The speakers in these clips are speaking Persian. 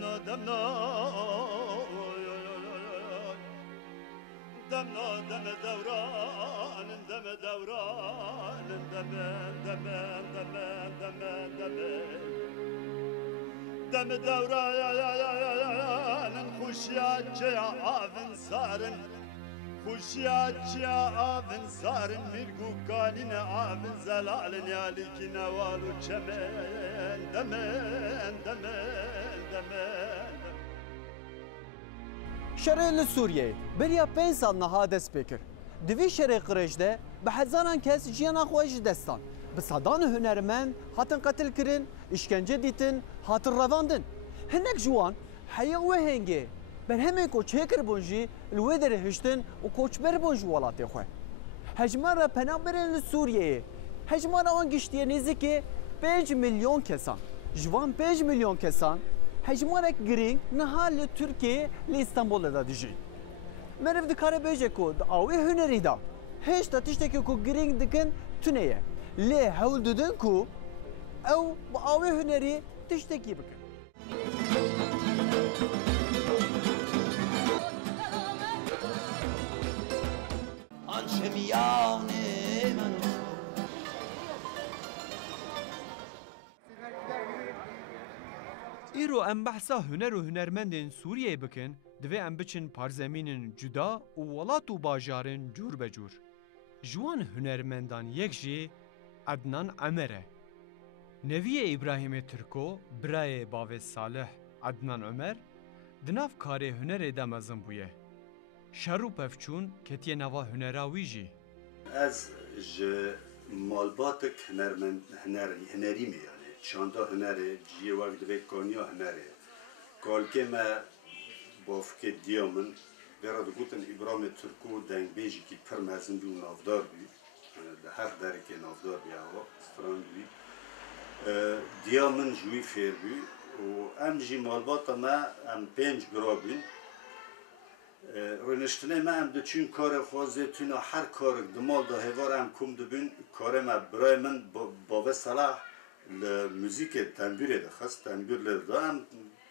دمنا دمنا دمنا دم دوران دم دوران دم دم دم دم دم دم دوران خوشیات جا آفن سارن خوشیات جا آفن سارن میرگو کالین آفن زلالن یالی کی نوالو چمن دمن دمن دمن شرع لسوریه بریا 5 سال نها دست بکر دوی شرع قرشده به هزاران کس جیانا خواهش دستان به صدان هنرمند هاتن قتل کرن اشکنجه دیتن هاتن رواندن هنک جوان حیا و هنگه بر همه کوچه کر بونجی الوی در هشتن و کوچبر بونج ولات خواه هجمار پناه برن لسوریه هجمار آن گشتیه نزدیک 5 میلیون کسان جوان 5 میلیون کسان هجمارک گرینگ نهال ترکیه لی استانبول دا دیجی مرف دکاره بیجه کو آوی هنری دا هیچ تا تشتکی کو گرینگ دکن تونیه لی هول دودن کو او با آوی هنری تشتکی بکن آنچه میانه من ایرو ام بحثا هنر و هنرمندین سوریه بکن دوی ام بچن پارزمینن جدا و ولات و باجارن جور بجور. جوان هنرمندان یک جی عدنان عمره. نوی ابراهیم ترکو برای باوی صالح عدنان عمر دناف کار هنر دمازم بویه. شروع پفچون کتیه نوا هنراوی جی. از مالباتک هنری میانه. چاندا هنره جیه وقت به کانیا هنره کالکه ما بافک دیامن برای دوگتن ابراهیم ترکو دنگ بیجی که پر مزن بی و نافدار بی ده هر دره که نافدار بی آوا استران بی دیامن جوی فیر بی و ام جی مالباتا ما ام 5 برا بین رنشتنه ما ام ده چون کار خوازه تونا هر کار دمال ده هوار ام کم دو بین کار ما برای من باوه صلاح لموزیک تنبیره دخست تنبیر لدام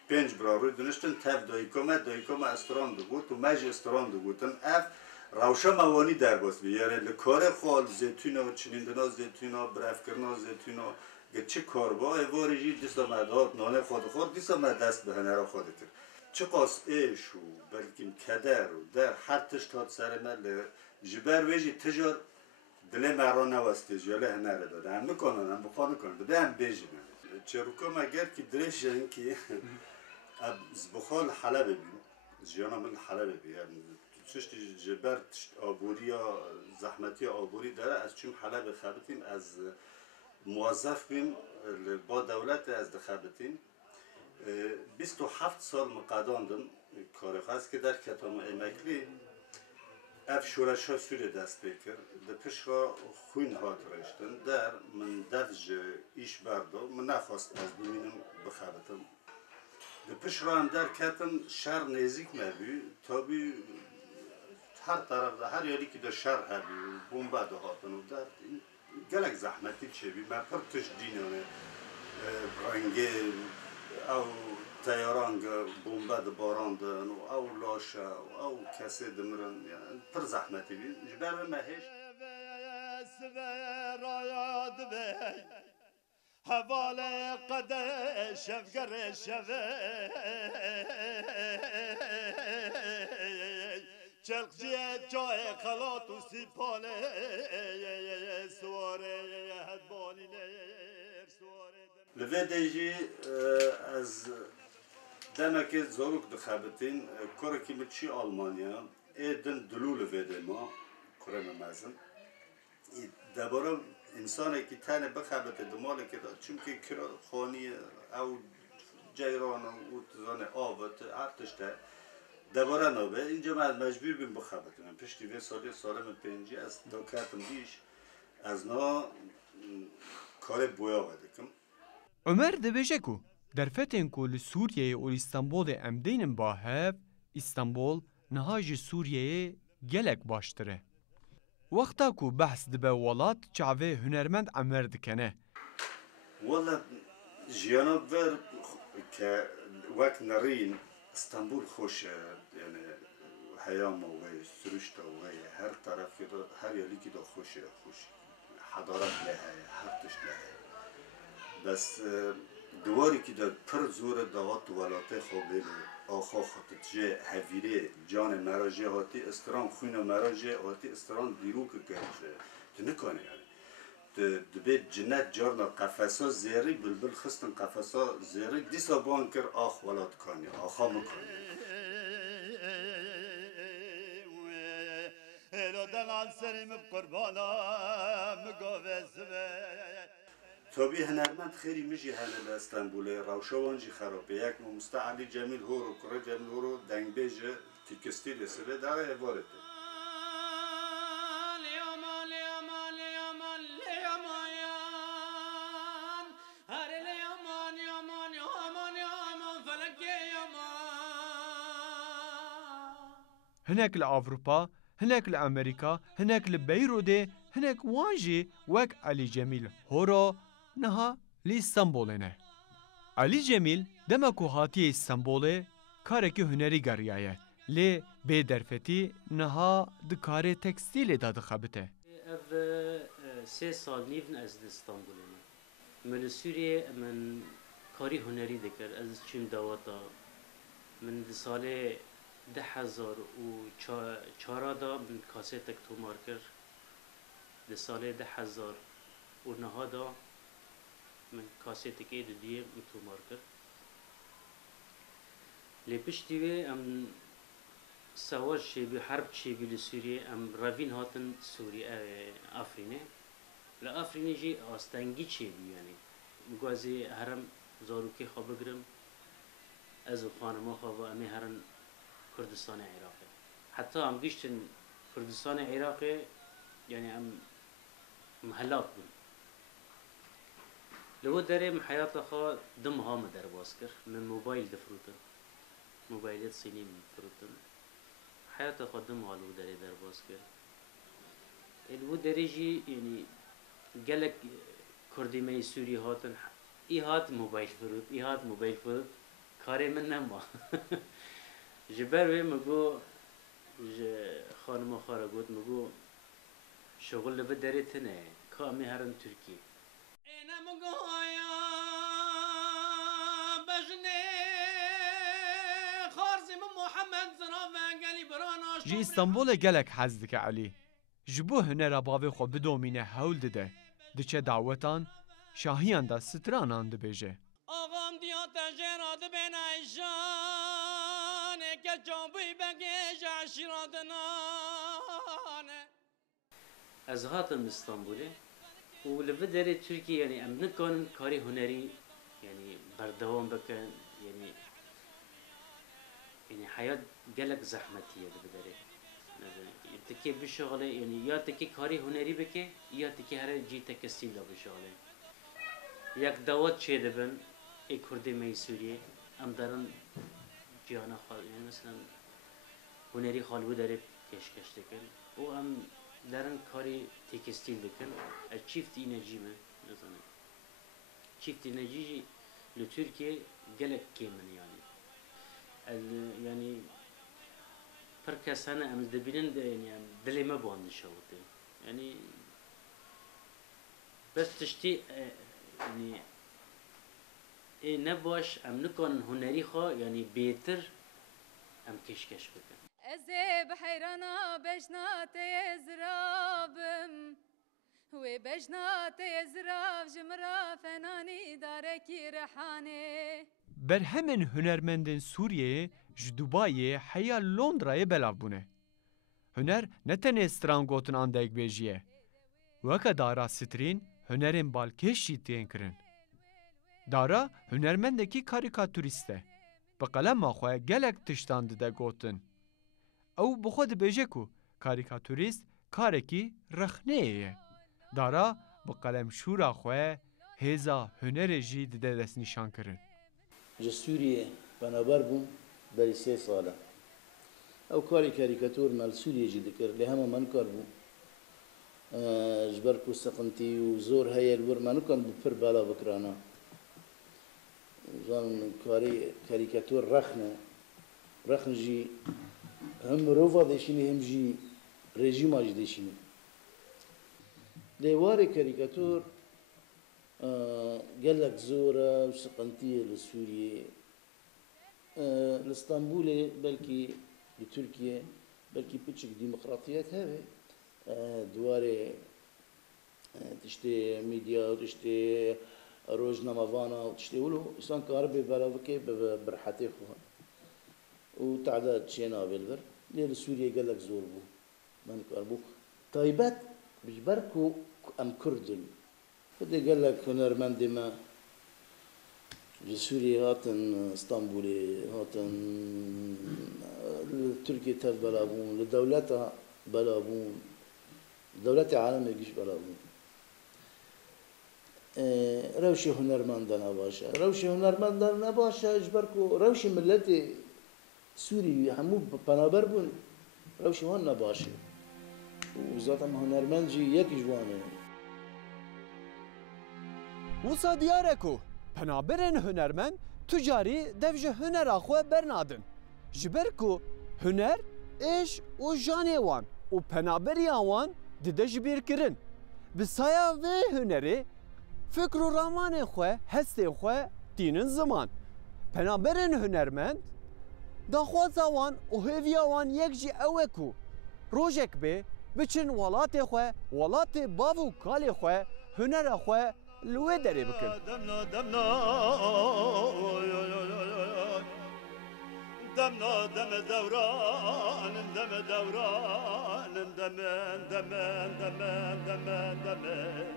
5 برای دنشتن تف دایکومه استران دو بود و مج استران دو بودن اف روشا موانی در باز بی یعنی لکار خال زیتونا و چنیندنا زیتونا برف کرنا زیتونا گه چه کار با ایواری دیسا مداد نانه خود دیسا مد دست به هنر خود کرد چه قاس ایش و بلکه کدر و در هر تشتاد سر من جبر ویجی تجار دل مرا نواسته جاله هنره داده هم میکنن هم بخواه میکنن داده هم بیجی من چروکم اگر که درش جن که از بخال حلب بیم جانا من حلب بیم چشت جبر آبوری یا زحمتی آبوری داره از چون حلب خبتیم از موظف بیم با دولت از دخبتیم 27 سال مقداندم کار خاص که در کتام ایمکلی اف شورش ها سوره دست بکر ده پیش را خوین هات رشتن در من دفج ایش بردو من نخواست از بمینم بخبتم ده پیش را هم در کتن شهر نزیک مبی تا بی هر طرف ده هر یاری که ده شهر هبی بومبه ده هاتن و در گلک زحمتی چه بی من پر تش دینانه رنگه او تیاران بومبه ده باراندن و او لاشه و او کسی دمرن یعنی پر زحمتی بید جبر مهش حواله قده شفگر شوه چلقجیه جای خلات و سیپاله سواره هدبانینه سواره لوی دیجی از demek ki zorluk dixabetin koreki mi çi Almanya edin dulul vede ma kurememezin debara insana ki tane bixabete dumale ki çünkü kira khani ev ceyran و tuzane avet artiste debara nabe ince mecbur bin bixabetin pişti ve salim penci az dokatım diş az na kare boya vedekim Ömer dibêje ku derfetên ku li Sûriyeyê û Îstanbolê em deynin bahev, Îstanbol niha ji Sûriyeyê gelek baştir e. Wexta ku behs dibe welat çavê hunermend emer dikene. Valla jiyana ver که وقت نرین استانبول خوش یعنی هیام و سرشت و هر طرف هر یالی که دا خوش حضارت لها هر تش لها بس دواری که دا پر زور دوات ولاته خوبه آخا خاطر جه هفیره جان مراجع هاتی استران خوین مراجع هاتی استران دیروک کرد تو نکنه یعنی دبیت جنت جارنا قفصا زیری بلبل خستن قفصا زیری دیسا بان کر آخ ولاد کانی آخا مکانی لو دلال سریم قربانا مگاوز تابی هنرمند خیلی میجی هنر استانبول روشوانجی خرابه یک مستعلی جمیل هورو کره جمیل هورو دنگ بیجه تیکستیل سبه داره وارده هناك لأوروبا هناك لأمريكا هناك لبيروت هناك وانجي وك علي جميل هورو نها لإسطنبولنا علي جميل دمكو هاتي إسطنبول كاركي هنري غريايا لي بدرفتي نها دكاري تكستيل دا دخبته اف 3 سال نيفن از اسطنبول من سوريا من كاري هنري ذكر از چم دواتا من سال 2004 دا من کاسیتک تو مارکر ده سال 2009 دا من کاسیتک اید دیه تو مارکر لی پشتیوه ام سواج شبی حرب شبی لسوریه ام روین هاتن سوریه آفرینه لآفرینه جی آستنگی شبی یعنی مگوازی هرم زاروکی خواب بگرم از خانما خواب امی هرن كردستان عراقي حتى هم قشتن كردستان عراقي يعني هم مهلاك بن لو دري حياته خا دم هام در باسكر من موبايل دفروتن موبايلات صيني دفروتن حياته خا دم هالو دري در باسكر الو دريجي يعني قالك كردي مي سوري هاتن اي هات موبايل فروت اي هات موبايل فروت كاري من نما جبر وی مگو خانم خارا گفت مگو شغل به دریت نه کامی هرن ترکی اینا مگو آیا بجنه خارزم محمد زرا گلی براناش جي اسطنبول گلک حزدك علي جبو هنر باوی خو بدومینه هول دده دچه دعوتان شاهیان دا سترانان دبیجه آقام دیا تجراد بین ایشان که جنبی بگیج عشیراتنانه از هاتم اسطنبوله و لفه داره ترکی یعنی ام نکن کاری هنری یعنی بردوام بکن یعنی حیات گلک زحمتیه لفه داره تکی بشغله یعنی یا تکی کاری هنری بکه یا تکی هر جی تکستیل دا بشغله یک دوات چه دبن ای کردی می سوریه ام دارن جیانا خال یعنی مثلا هنری خالبو داره کشکش دکن و ام دارن کاری تکستیل دکن چیفت انرژی من نزانه چیفت انرژی لترکیه گلک کیمن یعنی پر کسانه ام دبینن یعنی دلی ما باند شوته یعنی بس تشتی یعنی نباش ام نکن هنری خو یعنی بهتر ام کشکش بکن از بحیرانا بجنات ازرابم و بجنات ازراب جمرا فنانی داره کی رحانه برهمن هنرمندن سوریه جدوبای حیا لندرای بلاو بونه. هنر نتنه استران گوتن اندک بیجیه. وکا دارا سترین هنرین بالکشی تین کرن. دارا هنرمندکی کاریکاتوریسته. بقلم ماخواه گلک تشتاند ده گوتن. او بخود بیجه کو کاریکاتوریست کارکی رخنه ایه. دارا بقلم شورا خواه هزا هنر جید ده دست نشان کرن. سوریه بنابر بوم برای 3 ساله او کاری کاریکاتور مال سوریه جی دکر لی همه من کار بوم جبر کو سقنتی و زور هیل ور منو کن بپر بالا بکرانا زان کاریکاتور رخن جی هم روفا دشینی هم جی رژیم آج دشینی لوار کاریکاتور قالك زورة وسقنطية لسوريا لاسطنبول بلكي لتركيا بلكي بتشك ديمقراطيات هذه دواري تشتي ميديا وتشتي روزنامه فانا وتشتي ولو انسان كهربي بلاوكي برحتي خوها وتعداد شينا بالبر ليل سوريا قال لك زور بو من كربوك طيبات بجبركو ام كردن بدي قال لك هنرمندي ما سوريا هاتن اسطنبولي هاتن تركيا تاف بلابون لدولتها بلابون دولتي عالم يجيش بلابون روشي هنرمندان باشا روشي هنرمندان باشا اجبركو روشي ملتي سوري همو بنابر بون روشي هون باشا وزاتم هنرمند جي يك جوانه وسا دیارکو پنابرن هنرمند تجاری devje hunera xwe bernadin. Ji ber ku huner eş û janê wan û penaberiya wan dide ji bîr kirin. Bi saya vê hunerê fikr û ramanê xwe hestê xwe tînin ziman. Penaberên hunermend daxwaza wan û hêviya wan yek jî ew e ku rojek bê biçin welatê xwe, welatê bav û kalê xwe hunera xwe li wê derê bikin. دمنا دم دوران دم دوران دمن دمن دمن دمن دمن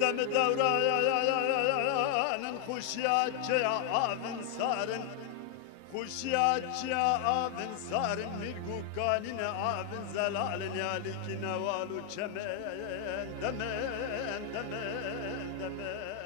دم دوران خوشیات یا آفن سارن خوشیات یا آفن سارن میرگو کانین آفن زلالن یالی کی نوالو چمن دمن دمن دمن